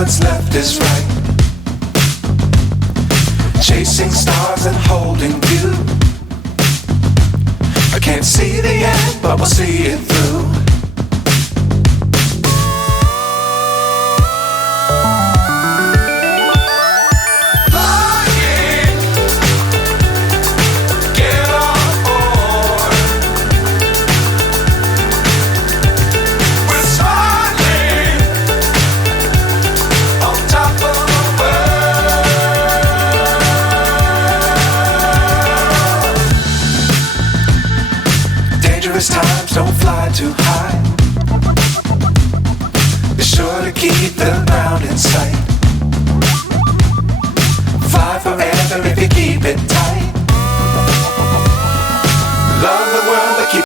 what's left is right. Chasing stars and holding you. I can't see the end, but we'll see it through. Times don't fly too high. Be sure to keep the ground in sight. Fly forever if you keep it tight. Love the world but keep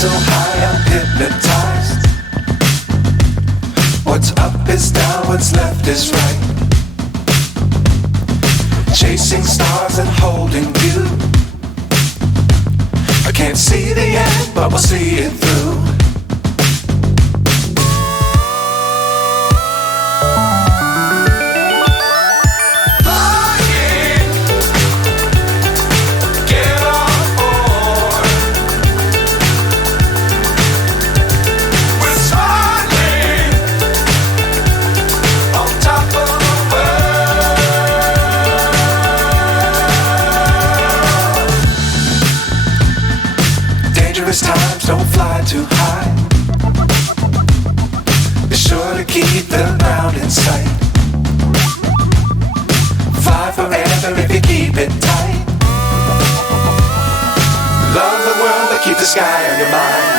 so high, I'm hypnotized. What's up is down, what's left is right. Chasing stars and holding you. I can't see the end, but we'll see it through. Times don't fly too high. Be sure to keep the ground in sight. Fly forever if you keep it tight. Love the world but keep the sky on your mind.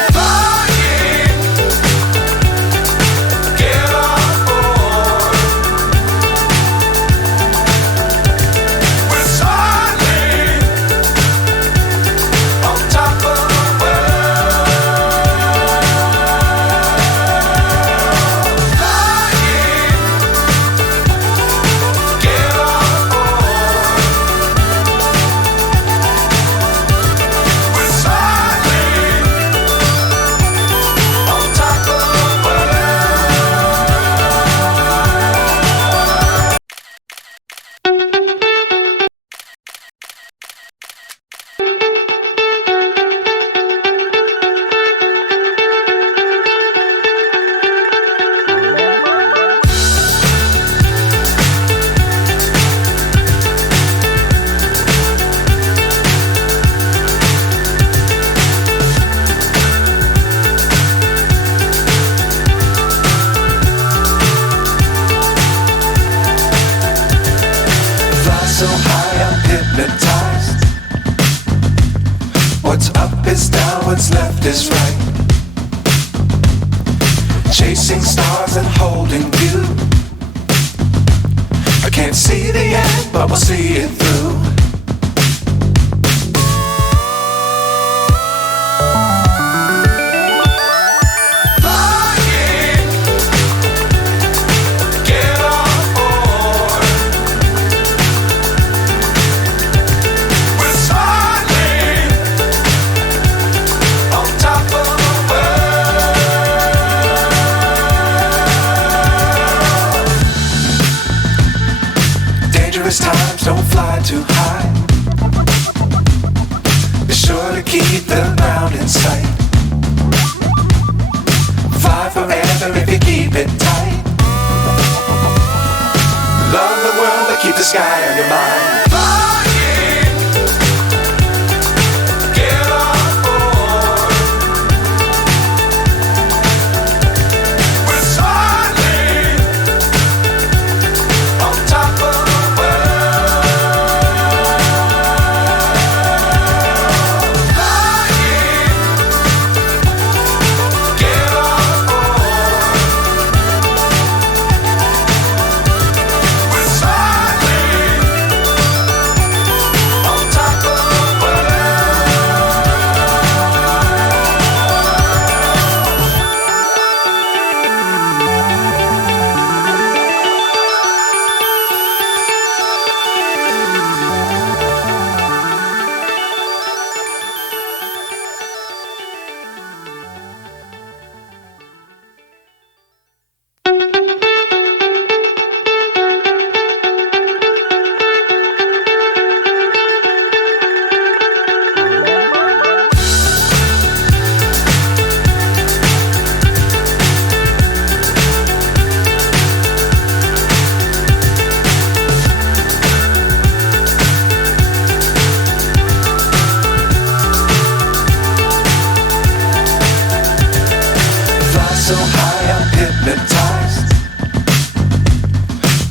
So high, I'm hypnotized. What's up is down, what's left is right. Chasing stars and holding you. I can't see the end, but we'll see it through. We're dangerous times, don't fly too high. Be sure to keep the ground in sight. Fly forever if you keep it tight. Love the world, but keep the sky on your mind. So high, I'm hypnotized.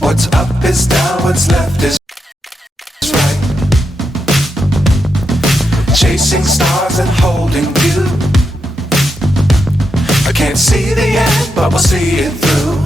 What's up is down, what's left is right. Chasing stars and holding you. I can't see the end, but we'll see it through.